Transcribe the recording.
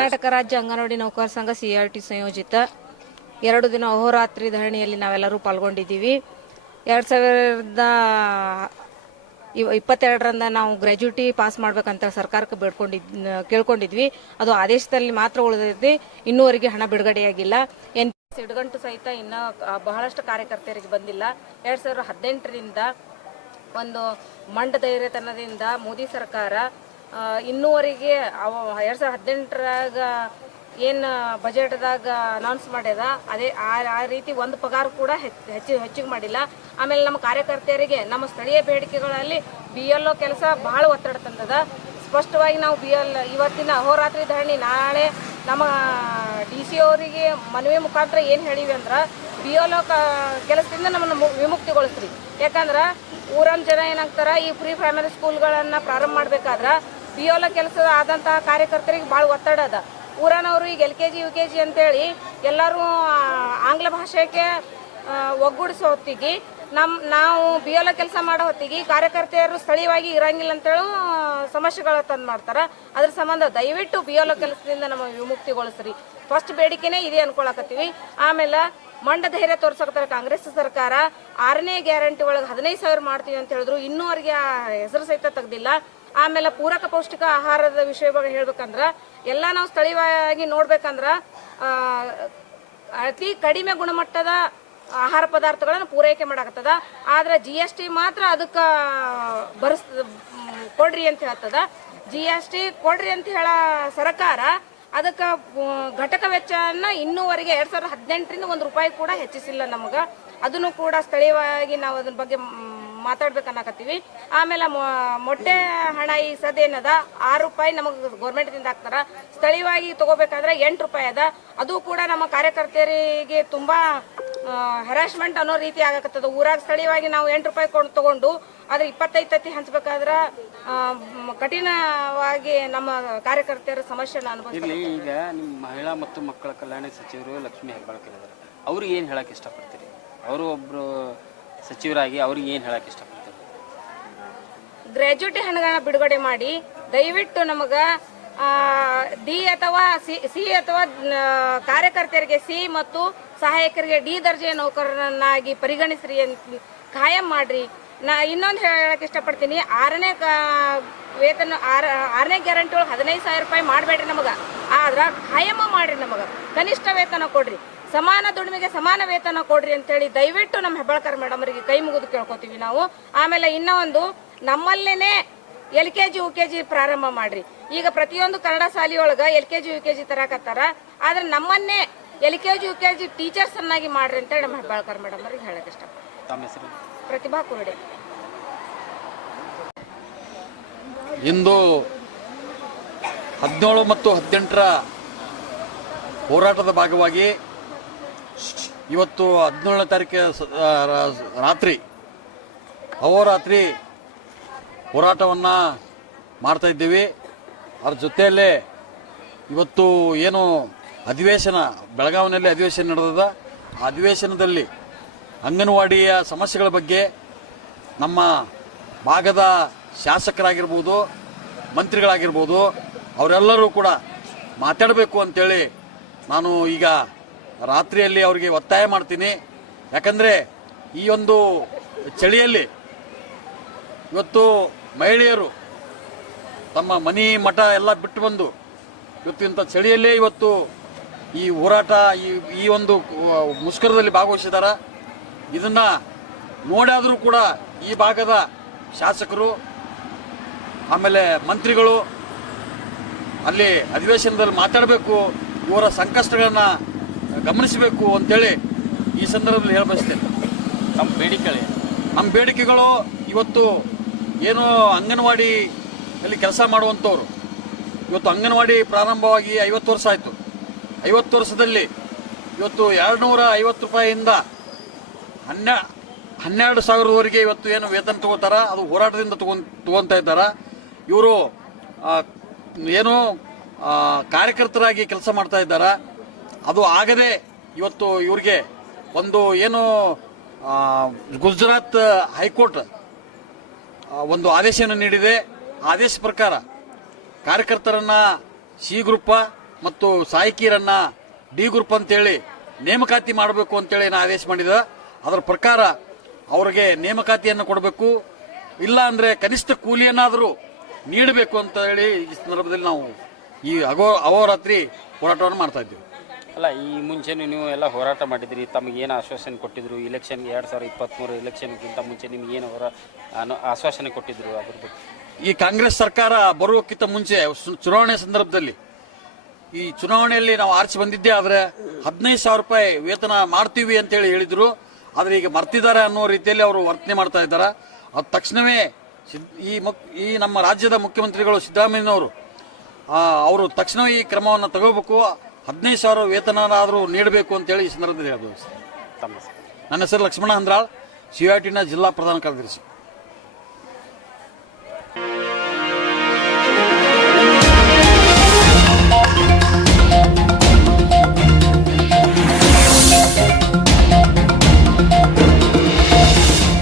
ಕರ್ನಾಟಕ ರಾಜ್ಯ ಅಂಗನವಾಡಿ ನೌಕರ ಸಂಘ ಸಿಆರ್ಟಿ ಸಂಯೋಜಿತ 2 ದಿನ ಅಹೋರಾತ್ರಿ ಧರಣಿಯಲ್ಲಿ ನಾವೆಲ್ಲರೂ ಪಾಲ್ಗೊಂಡಿದ್ದೀವಿ. 2022ರಿಂದ ನಾವು ಗ್ರಾಜ್ಯುಟಿ ಪಾಸ್ ಮಾಡ್ಬೇಕಂತ ಸರ್ಕಾರಕ್ಕೆ ಕೇಳ್ಕೊಂಡಿದ್ವಿ. ಅದು ಆದೇಶದಲ್ಲಿ ಮಾತ್ರ ಉಳಿದೈತಿ, ಇನ್ನೂವರೆಗೆ ಹಣ ಬಿಡುಗಡೆಯಾಗಿಲ್ಲ. ಸಿಡ್ಗಂಟು ಸಹಿತ ಇನ್ನ ಬಹಳಷ್ಟು ಕಾರ್ಯಕರ್ತರಿಗೆ ಬಂದಿಲ್ಲ. 2018ರಿಂದ ಒಂದು ಮಂಡ ಧೈರ್ಯತನದಿಂದ ಮೋದಿ ಸರ್ಕಾರ ಇನ್ನೂವರೆಗೆ 2018ರಾಗ ಏನು ಬಜೆಟ್ದಾಗ ಅನೌನ್ಸ್ ಮಾಡ್ಯದ ಅದೇ ಆ ರೀತಿ ಒಂದು ಪಗಾರ ಕೂಡ ಹೆಚ್ಚಿಗೆ ಮಾಡಿಲ್ಲ. ಆಮೇಲೆ ನಮ್ಮ ಕಾರ್ಯಕರ್ತೆಯರಿಗೆ ನಮ್ಮ ಸ್ಥಳೀಯ ಬೇಡಿಕೆಗಳಲ್ಲಿ BLO ಕೆಲಸ ಬಹಳ ಒತ್ತಡ ತಂದದ. ಸ್ಪಷ್ಟವಾಗಿ ನಾವು ಇವತ್ತಿನ ಅಹೋರಾತ್ರಿ ಧರಣಿ ನಾಳೆ ನಮ್ಮ DC ಅವರಿಗೆ ಮನವಿ ಮುಖಾಂತರ ಏನು ಹೇಳಿವಿ ಅಂದ್ರೆ BLO ಕೆಲಸದಿಂದ ನಮ್ಮನ್ನು ವಿಮುಕ್ತಿಗೊಳಿಸ್ರಿ. ಯಾಕಂದ್ರೆ ಊರನ್ ಜನ ಏನಾಗ್ತಾರ, ಈ ಪ್ರೀ ಪ್ರೈಮರಿ ಸ್ಕೂಲ್ಗಳನ್ನ ಪ್ರಾರಂಭ ಮಾಡ್ಬೇಕಾದ್ರೆ BLO ಕೆಲಸದ ಆದಂತಹ ಕಾರ್ಯಕರ್ತರಿಗೆ ಭಾಳ ಒತ್ತಡ ಅದ. ಊರನವರು ಈಗ LKG UKG ಅಂತೇಳಿ ಎಲ್ಲರೂ ಆಂಗ್ಲ ಭಾಷೆಗೆ ಒಗ್ಗೂಡಿಸೋ ಹೊತ್ತಿಗೆ ನಾವು BLO ಕೆಲಸ ಮಾಡೋ ಹೊತ್ತಿಗೆ ಕಾರ್ಯಕರ್ತೆಯರು ಸ್ಥಳೀಯವಾಗಿ ಇರಂಗಿಲ್ಲ ಅಂತೇಳಿ ಸಮಸ್ಯೆಗಳ ತಂದು ಮಾಡ್ತಾರೆ. ಅದ್ರ ಸಂಬಂಧ ದಯವಿಟ್ಟು BLO ಕೆಲಸದಿಂದ ನಮ್ಮ ವಿಮುಕ್ತಿಗೊಳಿಸ್ರಿ. ಫಸ್ಟ್ ಬೇಡಿಕೆನೇ ಇದೆ ಅನ್ಕೊಳಕತ್ತೀವಿ. ಆಮೇಲೆ ಮಂಡ ಧೈರ್ಯ ತೋರ್ಸಕತ್ತಾರ ಕಾಂಗ್ರೆಸ್ ಸರ್ಕಾರ. 6ನೇ ಗ್ಯಾರಂಟಿ ಒಳಗೆ 15,000 ಮಾಡ್ತೀವಿ ಅಂತ ಹೇಳಿದ್ರು, ಇನ್ನೂವರೆಗೆ ಹೆಸರು ಸಹಿತ ತೆಗ್ದಿಲ್ಲ. ಆಮೇಲೆ ಪೂರಕ ಪೌಷ್ಟಿಕ ಆಹಾರದ ವಿಷಯ ಬಗ್ಗೆ ಹೇಳ್ಬೇಕಂದ್ರ ಎಲ್ಲ ನಾವು ಸ್ಥಳೀಯವಾಗಿ ನೋಡ್ಬೇಕಂದ್ರ ಅತಿ ಕಡಿಮೆ ಗುಣಮಟ್ಟದ ಆಹಾರ ಪದಾರ್ಥಗಳನ್ನು ಪೂರೈಕೆ ಮಾಡಕತ್ತದ. ಆದ್ರೆ GST ಮಾತ್ರ ಅದಕ್ಕೆ ಕೊಡ್ರಿ ಅಂತ ಹೇಳ್ತದ. GST ಕೊಡ್ರಿ ಅಂತ ಹೇಳ ಸರ್ಕಾರ ಅದಕ್ಕೆ ಘಟಕ ವೆಚ್ಚನ ಇನ್ನೂವರೆಗೆ 2018ರಿಂದ ₹1 ಕೂಡ ಹೆಚ್ಚಿಸಿಲ್ಲ ನಮಗ. ಅದನ್ನು ಕೂಡ ಸ್ಥಳೀಯವಾಗಿ ನಾವು ಅದ್ರ ಬಗ್ಗೆ ಮಾತಾಡ್ಬೇಕನ್ನಕತ್ತೀವಿ. ಆಮೇಲೆ ಮೊಟ್ಟೆ ಹಣ ಈ ಸದೇನದ ₹6 ನಮಗೆ ಗೌರ್ಮೆಂಟ್ದಿಂದ ಹಾಕ್ತಾರ. ಸ್ಥಳೀಯವಾಗಿ ತಗೋಬೇಕಾದ್ರೆ ₹8 ಅದ. ಅದು ಕೂಡ ನಮ್ಮ ಕಾರ್ಯಕರ್ತೆಯರಿಗೆ ತುಂಬಾ ಹೆರಾಸ್ಮೆಂಟ್ ಅನ್ನೋ ರೀತಿ ಆಗಕತ್ತದ. ಊರಾಗ ಸ್ಥಳೀಯವಾಗಿ ನಾವು ₹8 ತಗೊಂಡು ಆದ್ರೆ 25 ತತ್ತಿ ಹಂಚ್ಬೇಕಾದ್ರೆ ಕಠಿಣವಾಗಿ ನಮ್ಮ ಕಾರ್ಯಕರ್ತೆಯರ ಸಮಸ್ಯೆನ ಅನುಭವಿಸ್ತಾರೆ. ಈಗ ನಿಮ್ಮ ಮಹಿಳಾ ಮತ್ತು ಮಕ್ಕಳ ಕಲ್ಯಾಣ ಸಚಿವರು ಲಕ್ಷ್ಮೀ ಹೆಬ್ಬಾಳ್ಕರ್ ಇದ್ದಾರೆ. ಅವ್ರಿಗೆ ಏನು ಹೇಳಕ್ ಇಷ್ಟಪಡ್ತೀರಿ? ಅವರು ಒಬ್ರು ಸಚಿವರಾಗಿ ಅವ್ರಿಗೆ ಏನು ಹೇಳಕ್ ಇಷ್ಟಪಡ್ತೀರಿ? ಗ್ರಾಜ್ಯುಟಿ ಹಣಗಳನ್ನ ಬಿಡುಗಡೆ ಮಾಡಿ ದಯವಿಟ್ಟು ನಮಗ D ಅಥವಾ C ಅಥವಾ ಕಾರ್ಯಕರ್ತೆಯರಿಗೆ C ಮತ್ತು ಸಹಾಯಕರಿಗೆ D ದರ್ಜೆಯ ನೌಕರರನ್ನಾಗಿ ಪರಿಗಣಿಸ್ರಿ ಅಂತ ಕಾಯಂ ಮಾಡ್ರಿ. ಇನ್ನೊಂದು ಹೇಳಕ್ ಇಷ್ಟಪಡ್ತೀನಿ, 6ನೇ ವೇತನ 6ನೇ ಗ್ಯಾರಂಟಿ ಒಳಗೆ ₹15,000 ಮಾಡಬೇಡ್ರಿ ನಮಗ. ಆದ್ರ ಕಾಯಂ ಮಾಡ್ರಿ, ನಮಗ ಕನಿಷ್ಠ ವೇತನ ಕೊಡ್ರಿ, ಸಮಾನ ದುಡಿಮೆಗೆ ಸಮಾನ ವೇತನ ಕೊಡ್ರಿ ಅಂತೇಳಿ ದಯವಿಟ್ಟು ನಮ್ಮ ಹೆಬ್ಬಾಳ್ಕರ್ ಮೇಡಮ್ ಅವರಿಗೆ ಕೈ ಮುಗಿದು ಕೇಳ್ಕೊತೀವಿ ನಾವು. ಆಮೇಲೆ ಇನ್ನೊಂದು, ನಮ್ಮಲ್ಲೇನೆ LKG UKG ಪ್ರಾರಂಭ ಮಾಡ್ರಿ. ಈಗ ಪ್ರತಿಯೊಂದು ಕನ್ನಡ ಶಾಲೆಯೊಳಗ LKG UKG ತರಾಕತ್ತಾರ. ಆದ್ರೆ ನಮ್ಮನ್ನೇ LKG UKG ಟೀಚರ್ಸ್ ಅನ್ನಾಗಿ ಮಾಡ್ರಿ ಅಂತೇಳಿ ನಮ್ಮ ಹೆಬ್ಬಾಳ್ಕರ್ ಮೇಡಮ್ ಅವ್ರಿಗೆ ಹೇಳಕ್ ಇಷ್ಟಪಡ್ತೀನಿ. ಪ್ರತಿಭಾ ಕುರುಡೆ. ಇಂದು 17 ಮತ್ತು 18ರ ಹೋರಾಟದ ಭಾಗವಾಗಿ ಇವತ್ತು 17ನೇ ತಾರೀಕಿನ ರಾತ್ರಿ ಅಹೋರಾತ್ರಿ ಹೋರಾಟವನ್ನು ಮಾಡ್ತಾ ಇದ್ದೀವಿ. ಅದ್ರ ಜೊತೆಯಲ್ಲೇ ಇವತ್ತು ಏನು ಅಧಿವೇಶನ ಬೆಳಗಾವಿನಲ್ಲಿ ಅಧಿವೇಶನ ನಡೆದದ, ಆ ಅಧಿವೇಶನದಲ್ಲಿ ಅಂಗನವಾಡಿಯ ಸಮಸ್ಯೆಗಳ ಬಗ್ಗೆ ನಮ್ಮ ಭಾಗದ ಶಾಸಕರಾಗಿರ್ಬೋದು, ಮಂತ್ರಿಗಳಾಗಿರ್ಬೋದು, ಅವರೆಲ್ಲರೂ ಕೂಡ ಮಾತಾಡಬೇಕು ಅಂತೇಳಿ ನಾನು ಈಗ ರಾತ್ರಿಯಲ್ಲಿ ಅವರಿಗೆ ಒತ್ತಾಯ ಮಾಡ್ತೀನಿ. ಯಾಕಂದರೆ ಈ ಒಂದು ಚಳಿಯಲ್ಲಿ ಇವತ್ತು ಮಹಿಳೆಯರು ತಮ್ಮ ಮನೆ ಮಠ ಎಲ್ಲ ಬಿಟ್ಟು ಬಂದು ಇವತ್ತು ಇಂಥ ಚಳಿಯಲ್ಲೇ ಇವತ್ತು ಈ ಹೋರಾಟ ಈ ಒಂದು ಮುಷ್ಕರದಲ್ಲಿ ಭಾಗವಹಿಸಿದ್ದಾರೆ. ಇದನ್ನ ನೋಡಾದರೂ ಕೂಡ ಈ ಭಾಗದ ಶಾಸಕರು ಆಮೇಲೆ ಮಂತ್ರಿಗಳು ಅಲ್ಲಿ ಅಧಿವೇಶನದಲ್ಲಿ ಮಾತಾಡಬೇಕು, ಇವರ ಸಂಕಷ್ಟಗಳನ್ನ ಗಮನಿಸಬೇಕು ಅಂತೇಳಿ ಈ ಸಂದರ್ಭದಲ್ಲಿ ಹೇಳಬಯಸ್ತೇನೆ. ನಮ್ಮ ಬೇಡಿಕೆಗಳು ಇವತ್ತು ಏನು ಅಂಗನವಾಡಿಯಲ್ಲಿ ಕೆಲಸ ಮಾಡುವಂಥವ್ರು, ಇವತ್ತು ಅಂಗನವಾಡಿ ಪ್ರಾರಂಭವಾಗಿ 50 ವರ್ಷ ಆಯಿತು. 50 ವರ್ಷದಲ್ಲಿ ಇವತ್ತು ₹250 12,000ವರೆಗೆ ಇವತ್ತು ಏನು ವೇತನ ತಗೋತಾರ, ಅದು ಹೋರಾಟದಿಂದ ತಗೊಂತಾ ಇದ್ದಾರ. ಇವರು ಏನು ಕಾರ್ಯಕರ್ತರಾಗಿ ಕೆಲಸ ಮಾಡ್ತಾ ಇದ್ದಾರ. ಅದು ಆಗದೆ ಇವತ್ತು ಇವ್ರಿಗೆ ಒಂದು ಏನು ಗುಜರಾತ್ ಹೈಕೋರ್ಟ್ ಒಂದು ಆದೇಶವನ್ನು ನೀಡಿದೆ. ಆದೇಶ ಪ್ರಕಾರ ಕಾರ್ಯಕರ್ತರನ್ನ C ಗ್ರೂಪ್ ಮತ್ತು ಸಹಾಯಕಿಯರನ್ನ ಡಿ ಗ್ರೂಪ್ ಅಂತೇಳಿ ನೇಮಕಾತಿ ಮಾಡಬೇಕು ಅಂತೇಳಿ ನಾನು ಆದೇಶ ಮಾಡಿದ. ಅದರ ಪ್ರಕಾರ ಅವರಿಗೆ ನೇಮಕಾತಿಯನ್ನು ಕೊಡಬೇಕು, ಇಲ್ಲ ಅಂದ್ರೆ ಕನಿಷ್ಠ ಕೂಲಿಯನ್ನಾದರೂ ನೀಡಬೇಕು ಅಂತ ಹೇಳಿ ಈ ಸಂದರ್ಭದಲ್ಲಿ ನಾವು ಈ ಅಹೋರಾತ್ರಿ ಹೋರಾಟವನ್ನು ಮಾಡ್ತಾ ಇದ್ದೀವಿ. ಅಲ್ಲ, ಈ ಮುಂಚೆ ನೀವು ಎಲ್ಲ ಹೋರಾಟ ಮಾಡಿದ್ರಿ, ತಮಗೆ ಏನು ಆಶ್ವಾಸನೆ ಕೊಟ್ಟಿದ್ರು? ಇಲೆಕ್ಷನ್ಗೆ 2023 ಇಲೆಕ್ಷನ್ಗಿಂತ ಮುಂಚೆ ನಿಮ್ಗೆ ಏನು ಆಶ್ವಾಸನೆ ಕೊಟ್ಟಿದ್ರು ಅದ್ರ ಬಗ್ಗೆ? ಈ ಕಾಂಗ್ರೆಸ್ ಸರ್ಕಾರ ಬರುವಕ್ಕಿಂತ ಮುಂಚೆ ಚುನಾವಣೆ ಸಂದರ್ಭದಲ್ಲಿ, ಈ ಚುನಾವಣೆಯಲ್ಲಿ ನಾವು ಆರಿಸಿ ಬಂದಿದ್ದೇ ಆದ್ರೆ 15,000 ರೂಪಾಯಿ ವೇತನ ಮಾಡ್ತೀವಿ ಅಂತೇಳಿ ಹೇಳಿದ್ರು. ಆದ್ರೆ ಈಗ ಮರ್ತಿದ್ದಾರೆ ಅನ್ನೋ ರೀತಿಯಲ್ಲಿ ಅವರು ವರ್ತನೆ ಮಾಡ್ತಾ ಇದ್ದಾರೆ. ಅದು ತಕ್ಷಣವೇ ಈ ನಮ್ಮ ರಾಜ್ಯದ ಮುಖ್ಯಮಂತ್ರಿಗಳು ಸಿದ್ದರಾಮಯ್ಯನವರು ಅವರು ತಕ್ಷಣವೇ ಈ ಕ್ರಮವನ್ನು ತಗೋಬೇಕು, 15,000 ವೇತನನಾದರೂ ನೀಡಬೇಕು ಅಂತೇಳಿ ಈ ಸಂದರ್ಭದಲ್ಲಿ ಹೇಳ್ಬೋದು. ನನ್ನ ಹೆಸರು ಲಕ್ಷ್ಮಣ ಹಂದ್ರಾಳ್, CITನ ಜಿಲ್ಲಾ ಪ್ರಧಾನ ಕಾರ್ಯದರ್ಶಿ.